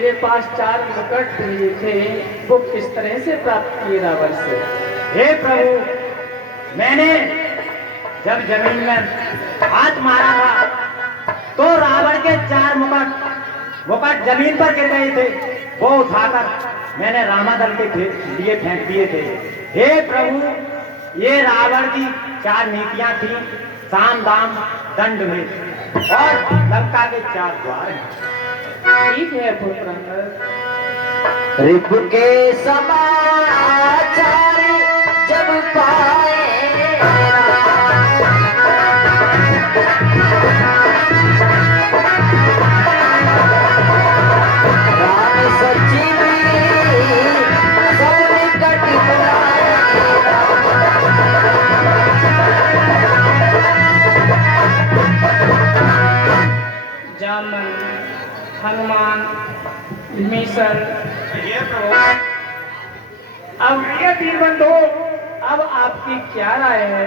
मेरे पास 4 मुकुट लिए थे, वो किस तरह से प्राप्त किए रावण से? हे प्रभु, मैंने जब जमीन में हाथ मारा था तो रावण के 4 मुकुट जमीन पर गिर गए थे। वो उठाकर मैंने रामादल के लिए फेंक दिए थे। हे प्रभु, ये रावण की 4 नीतियां थी, साम दाम दंड में, और लंका के 4 द्वार हैं। ठीक है पुत्र। रिपु के समाचार जब पाए राम सच्ची सब निकट बुलाए। जामन, हनुमान, विभीषण, अब ये दीनबंधु, अब आपकी क्या राय है?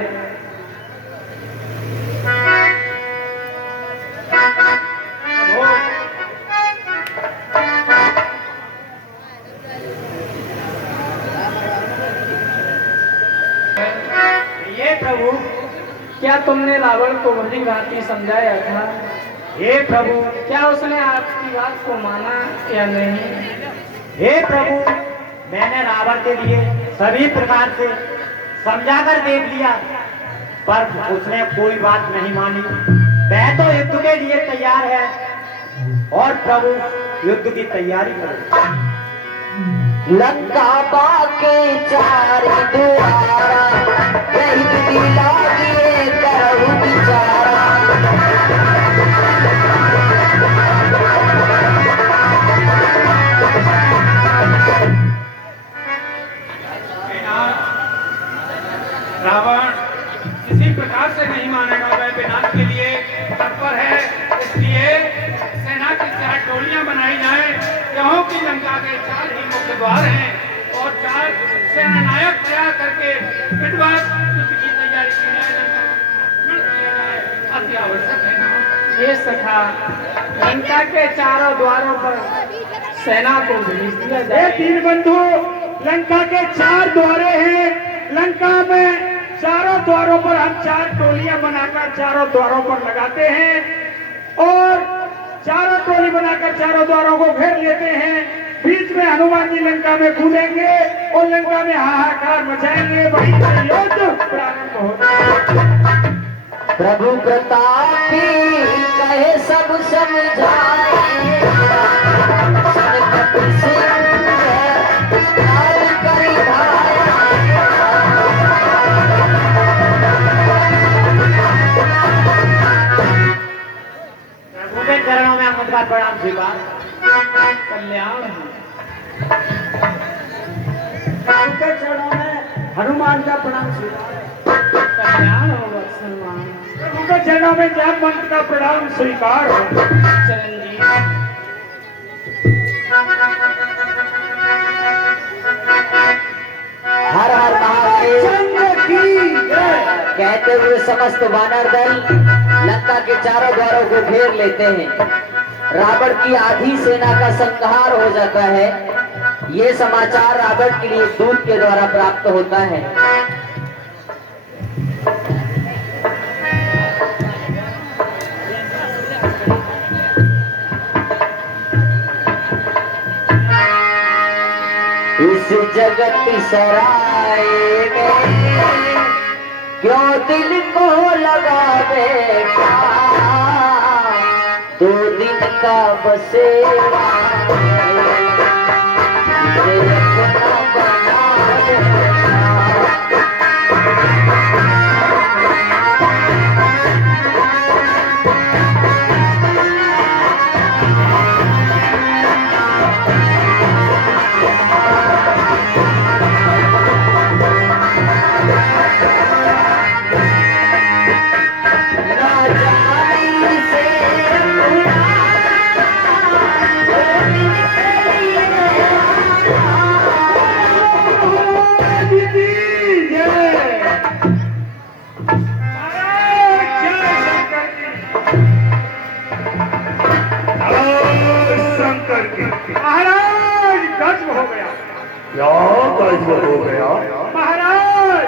ये प्रभु, क्या तुमने रावण को भली भांति समझाया था? हे प्रभु, क्या उसने आपकी बात को माना या नहीं? हे प्रभु, मैंने रावण के लिए सभी प्रकार से समझाकर देख लिया, पर उसने कोई बात नहीं मानी। वह तो युद्ध के लिए तैयार है, और प्रभु युद्ध की तैयारी करो। लंका बाके 4 द्वारा रही लागे करहु बिचारा। रावण किसी प्रकार से नहीं मानेगा, वह विनाश के लिए तत्पर है। इसलिए सेना की 4 टोलियां बनाई जाए, क्यों कि लंका के 4 ही मुख्य द्वार हैं, और 4 सेना नायक तैयार करके विध्वंस युद्ध की तैयारी की जाए, लंका को किया जाए, अति आवश्यक है। ये सखा, लंका के 4 द्वारों पर सेना को भेज दिया जाए। दीनबंधु, लंका के 4 द्वारे हैं। लंका में 4 द्वारों पर हम 4 टोलियां बनाकर 4 द्वारों पर लगाते हैं, और 4 टोली बनाकर 4 द्वारों को घेर लेते हैं। बीच में हनुमान जी लंका में कूदेंगे और लंका में हाहाकार मचाएंगे। वहीं से युद्ध प्रारंभ होगा। प्रभु प्रतापी कहे सब समझाए। संकट सिंह काल करी भाई। प्रभु के चरणों में हम का प्रणाम स्वीकार। कल्याण प्रभु के चरणों में हनुमान का प्रणाम स्वीकार। कल्याण हो वत्सलमान। प्रभु के चरणों में जाप मंत्र का प्रणाम स्वीकार हो। चिरंजीव, हर हर महादेव कहते हुए समस्त वानर दल लंका के 4 द्वारों को घेर लेते हैं। रावण की आधी सेना का संहार हो जाता है। ये समाचार रावण के लिए दूत के द्वारा प्राप्त होता है। इस जगत सराय में क्यों दिल को लगा बैठा। 2 दिन का बसेरा तुझे अपना बना बैठा। ना जानी से महाराज गजब हो गया। क्या गजब हो गया? महाराज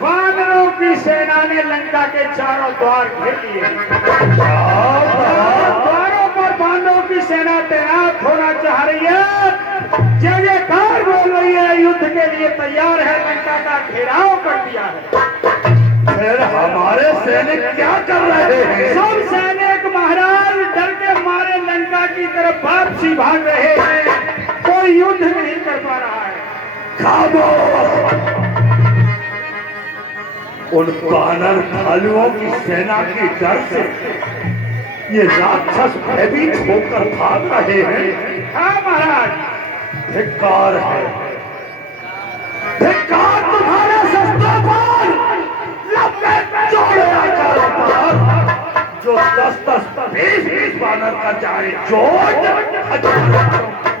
वानरों की सेना ने लंका के चारों द्वार घेर लिए। द्वारों पर वानरों की सेना तैनात होना चाह रही है, जय जयकार बोल रही है, युद्ध के लिए तैयार है, लंका का घेराव कर दिया है। फिर हमारे सैनिक क्या कर रहे हैं? सब सैनिक महाराज डर के मारे लंका की तरफ वापसी भाग रहे हैं, कोई युद्ध नहीं कर पा रहा है। खामोश! उन वानर भालुओं की सेना की डर से ये राक्षस भयभीत होकर भाग रहे हैं। हाँ महाराज, धिक्कार है, धिक्कार तुम्हारे शस्त्रों पर, लंबे चौड़े आकारों पर, जो 10-10, 20-20 वानर का जाए चोट।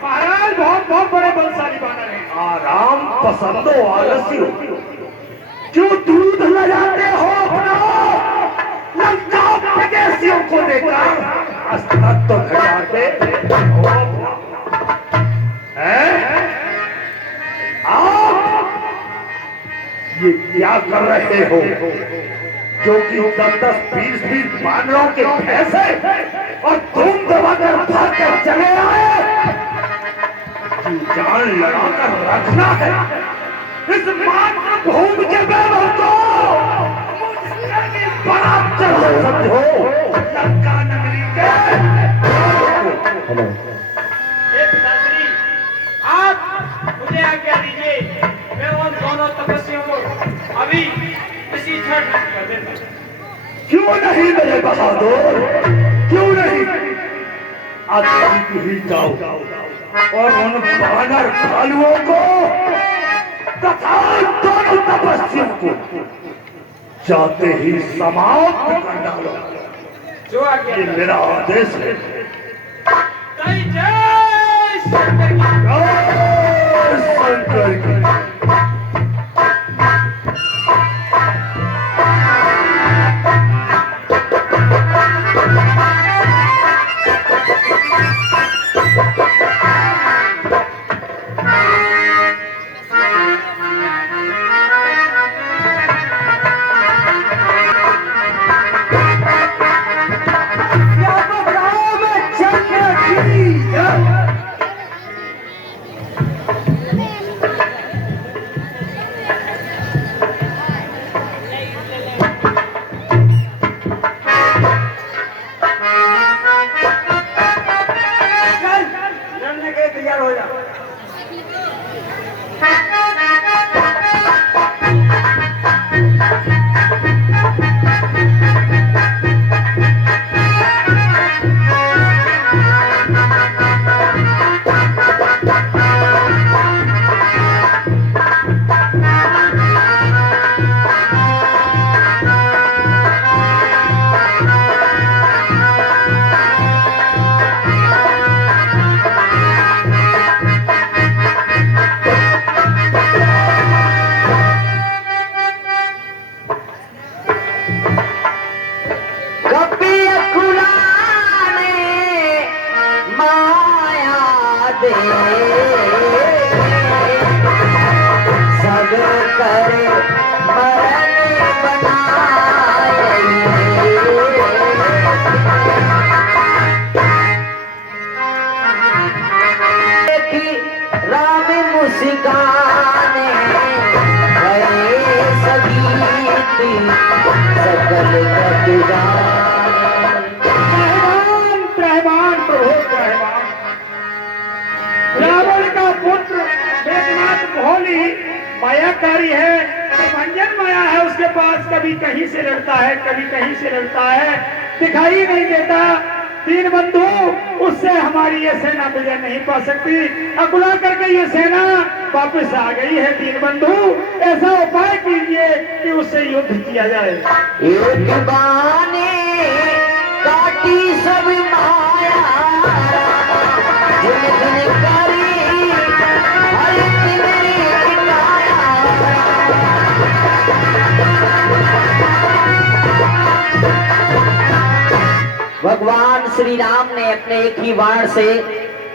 महाराज बहुत बहुत बड़े बलशाली वानर हैं। आराम पसंदो आलसियों, क्यों दूध ल जाते हो अपना? लंका विदेशियों को देकर अस्तित्व घटाते हैं। आप ये क्या कर रहे हो? जो कि 10-10, 20-20 वानरों के भैंसे और तुम दबाकर भाग कर चले आए। जान लड़ाकर रखना है इस मातृभूमि के वैभव को। बड़ा चलो समझो लंका नगरी के। पिताश्री, आप मुझे आज्ञा दीजिए, मैं उन दोनों तपस्वियों को अभी इसी क्षण कर देता हूं। क्यों नहीं मेरे बहादुर, क्यों नहीं? आज ही जाओ और उन वानर भालुओं को तथा दोनों तपस्वियों को जाते ही समाप्त कर डालो। जो आज्ञा ये मेरा आदेश है। जय जय शंकर की। जय शंकर की। मायाकारी है, प्रभंजन माया है उसके पास, कभी कहीं से लड़ता है, कभी कहीं से लड़ता है, दिखाई नहीं देता। तीन बंधु, उससे हमारी ये सेना विजय नहीं पा सकती। अकुला करके ये सेना वापस आ गई है। तीन बंधु, ऐसा उपाय कीजिए कि उससे युद्ध किया जाए। एक बाने काटी सब माया, जिन जिन करी हर तिनरी किनाया। भगवान श्री राम ने अपने एक ही बाण से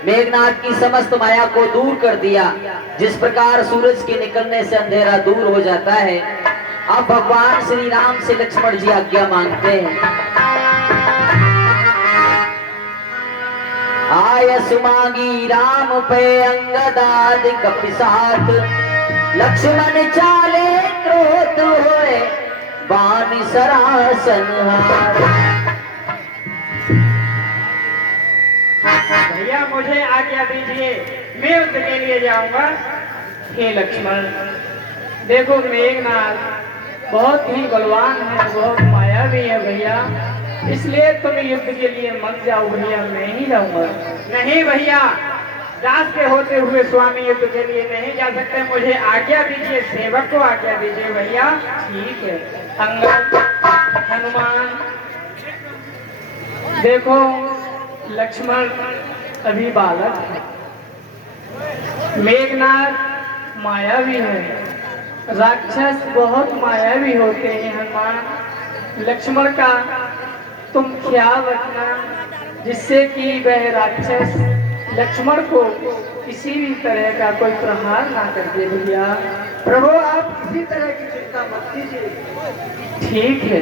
मेघनाथ की समस्त माया को दूर कर दिया। जिस प्रकार सूरज के निकलने से अंधेरा दूर हो जाता है, अब भगवान श्री राम से लक्ष्मण जी आज्ञा मांगते हैं। आयस मांगी राम पे अंगदाद कपिसात, लक्ष्मण चाले क्रोध होए बाण सरासनहार। भैया मुझे आज्ञा दीजिए, मैं युद्ध के लिए जाऊंगा। हे लक्ष्मण, देखो मेघनाथ बहुत ही बलवान है, बहुत मायावी है भैया, इसलिए तुम युद्ध के लिए मत जाओ भैया, मैं ही जाऊंगा। नहीं भैया, दास के होते हुए स्वामी युद्ध के लिए नहीं जा सकते, मुझे आज्ञा दीजिए, सेवक को आज्ञा दीजिए भैया। ठीक है। अंगद, हनुमान, देखो लक्ष्मण अभी बालक है, मेघनाथ मायावी है, राक्षस बहुत मायावी होते हैं। हनुमान, लक्ष्मण का तुम ख्याल रखना, जिससे कि वह राक्षस लक्ष्मण को किसी भी तरह का कोई प्रहार ना कर दे भैया। प्रभु आप किसी तरह की चिंता मत कीजिए। ठीक है।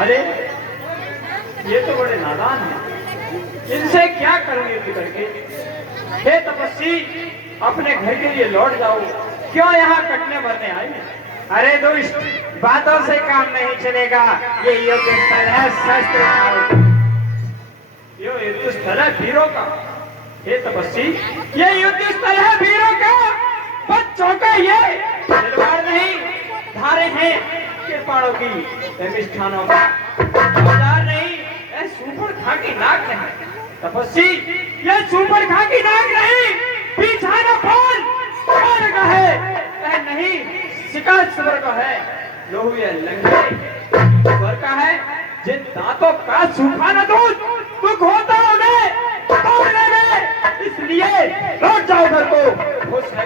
अरे ये तो बड़े नादान हैं, इनसे क्या करोगे युद्ध करके? हे तपस्वी, अपने घर के लिए लौट जाओ, क्यों यहाँ कटने मरने आए हैं? अरे दुष्ट, बातों से काम नहीं चलेगा, ये युद्ध स्थल है शस्त्र उठाओ। यो युद्ध स्थल है वीरों का। हे तपस्वी, ये युद्ध स्थल है वीरों का, बच्चों का ये तलवार नहीं, धारे हैं कृपाणों की, मिष्ठानों का औजार नहीं, ये सुपर खाकी नाक नहीं। तपस्वी, ये सुपर खाकी नाक नहीं, पीछा न बोल, स्वर का है नहीं, शिकार स्वर का है, लोहू ये लंगे स्वर का है, जिन दांतों का सूखा न दूध दुख होता उन्हें तोड़ने में, इसलिए लौट जाओ घर को। खुश है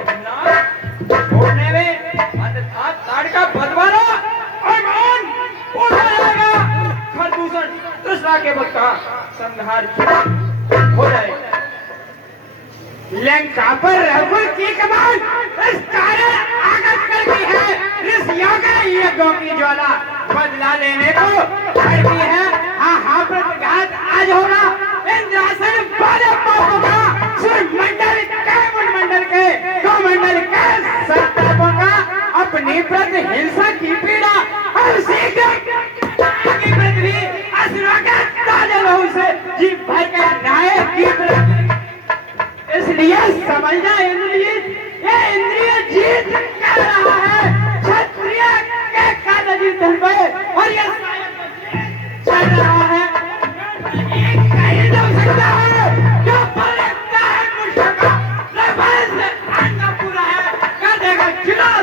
छोड़ने में, अन्यथा ताड़ का बदवाना और मान उठा जाएगा, खरदूषण तृष्णा के वक्त का संहार हो जाएगा। लंका पर रघुल की कमान इस कारण आगत करती है, ऋषियों का यज्ञों की ज्वाला बदला लेने को करती है। हाँ प्रतिघात आज होगा, इंद्रासन वाले पापों का, सूर्यमंडल के मुंडमंडल के कमंडल के संतापों का, अपनी प्रति हिंसा की पीड़ा और शीघ्र की पृथ्वी असुरों के ताजे लहू से जीव भर के न्याय की पृथ्वी। इसलिए समझना इंद्रिय, ये इंद्रिय जीत कर रहा है क्षत्रिय के काजी धन पे, और ये चल रहा है कहीं नहीं हो सकता है, जो पलटता है मुश्किल का लबास से आना पूरा है, कर देगा चुनाव।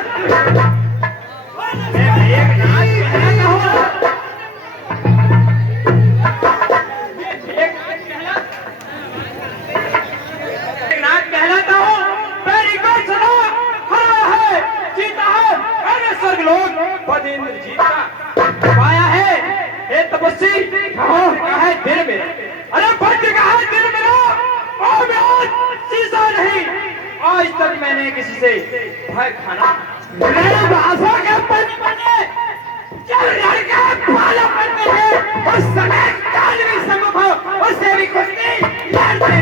इंद्र जीता पाया है। हे तपस्वी, कहा है दिल मेरा, अरे वज्र कहा है दिल मेरा, और मैं आज शीशा नहीं, आज तक मैंने किसी से भय खाना मेरे भाषा के पति बने जब लड़के भाला पड़ते हैं, उस समय काल भी सम्मुख हो, उससे भी कुश्ती लड़ते।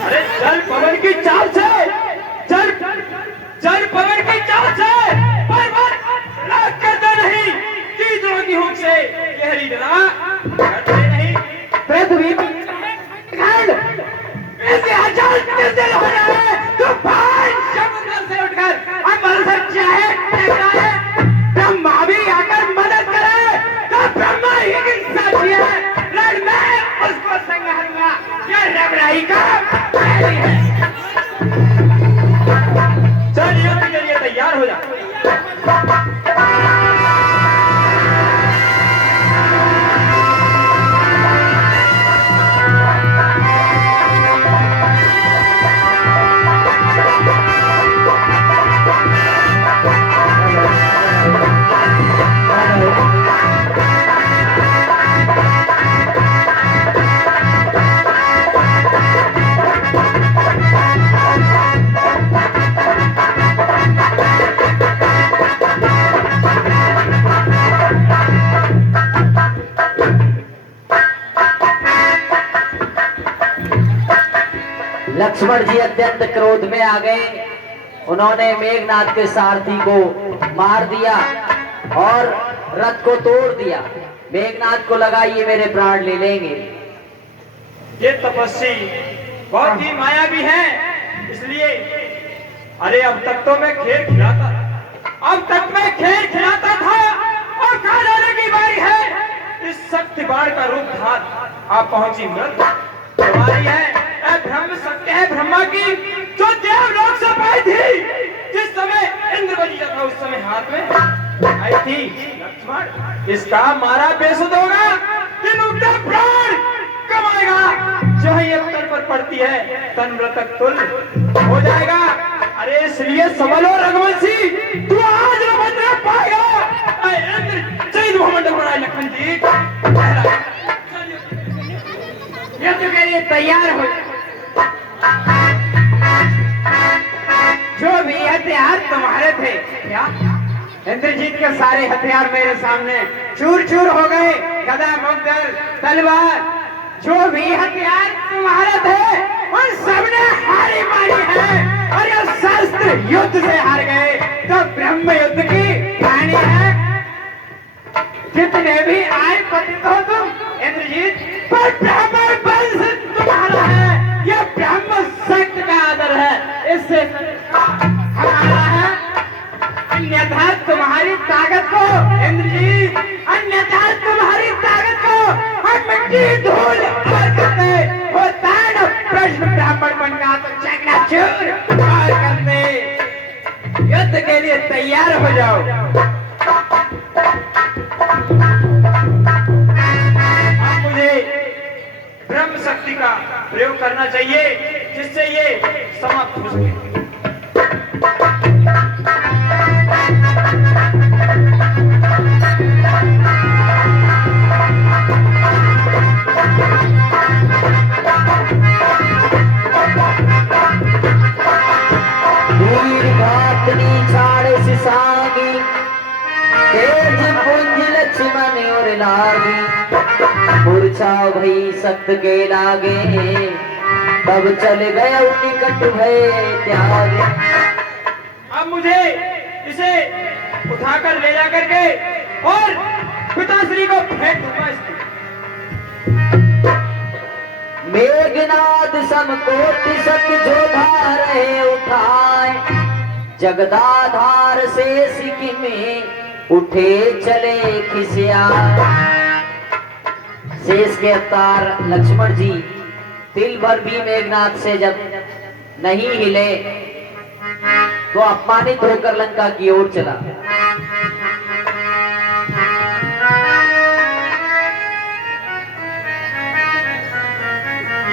अरे जल पवन की चाल से मेरी जरा डरते नहीं। पृथ्वी खंड ऐसे अचल कैसे हो रहा है? तो भाई समुद्र से उठकर अमल से चाहे टकराए, ब्रह्मा भी आकर मदद करे तो ब्रह्मा ही की साक्षी है, लड़ मैं उसको संहारूंगा। ये रबराई का पहली है। चल युद्ध के लिए तैयार हो जा। लक्ष्मण जी अत्यंत क्रोध में आ गए। उन्होंने मेघनाथ के सारथी को मार दिया और रथ को तोड़ दिया। मेघनाथ को लगा ये मेरे प्राण ले लेंगे। ये तपस्वी बहुत ही मायावी है, इसलिए अरे अब तक तो मैं खेल खिलाता था और खा जाने की बारी है। इस शक्ति बाण का रूप धार आप पहुंची मृत तुम्हारी है। ब्रह्म सत्य है ब्रह्मा की जो देवलोक से पाई थी। जिस समय इंद्र बजिया था उस समय हाथ में आई थी। लक्ष्मण इसका मारा बेसुध होगा कि मुक्ता प्राण कमाएगा। जो ये तन पर पड़ती है तन मृतक तुल हो जाएगा। अरे इसलिए संभलो रघुवंशी, तू आज न बदला पाएगा। इंद्र जय मोहम्मद बड़ा लखन जी युद्ध के लिए तैयार हो। जो भी हथियार तुम्हारे थे, क्या इंद्रजीत के सारे हथियार मेरे सामने चूर चूर हो गए। गदा, मुद्दर, तलवार, जो भी हथियार तुम्हारे थे उन सबने हारी मारी है और ये शस्त्र युद्ध से हार गए। तो ब्रह्म युद्ध की कहानी है। जितने भी आए पतित हो तुम इंद्रजीत, पर ब्रह्म वंश तुम्हारा है। यह ब्रह्म शक्ति का आदर है, इससे हमारा है। अन्यथा तुम्हारी ताकत को इंद्रजीत, अन्यथा तुम्हारी ताकत को हम मिट्टी धूल कर करते वो दानव प्रश्न ब्राह्मण बन गया तो चकनाचूर और करते। युद्ध के लिए तैयार हो जाओ। अब मुझे ब्रह्म शक्ति का प्रयोग करना चाहिए जिससे ये समाप्त हो सके। लक्ष्मण और लागी मूर्छा भई सख्त के लागे, तब चल गए निकट भय त्यागे। अब मुझे इसे उठाकर ले जाकर के और पिताश्री को फेंक दूंगा इसको। मेघनाद समकोटि सत्य जो धारे उठाए, जगदाधार से सिक्किम में उठे चले खिसिया। शेष के अवतार लक्ष्मण जी तिल भर भी मेघनाथ से जब नहीं हिले तो अपमानित होकर लंका की ओर चला।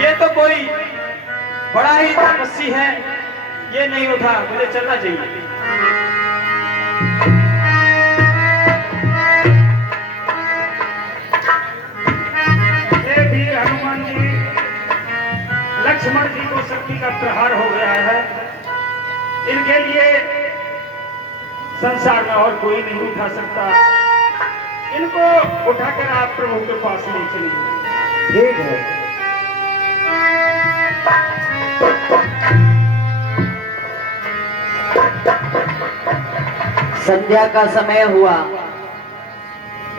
ये तो कोई बड़ा ही तपस्वी है, ये नहीं उठा, मुझे चलना चाहिए। हनुमान जी, लक्ष्मण जी को शक्ति का प्रहार हो गया है। इनके लिए संसार में और कोई नहीं उठा सकता। इनको उठाकर आप प्रभु के पास ले चलिए। ठीक है। संध्या का समय हुआ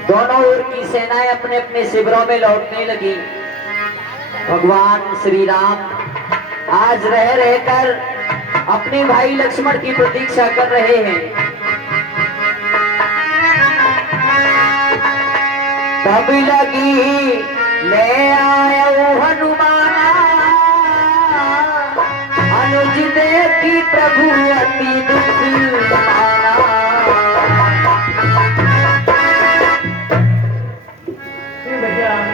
दोनों ओर की सेनाएं अपने अपने शिविरों में लौटने लगी। भगवान श्री राम आज रह रहकर अपने भाई लक्ष्मण की प्रतीक्षा कर रहे हैं। तब लगी ले आयो हनुमाना, अनुज देखी प्रभु अति दुख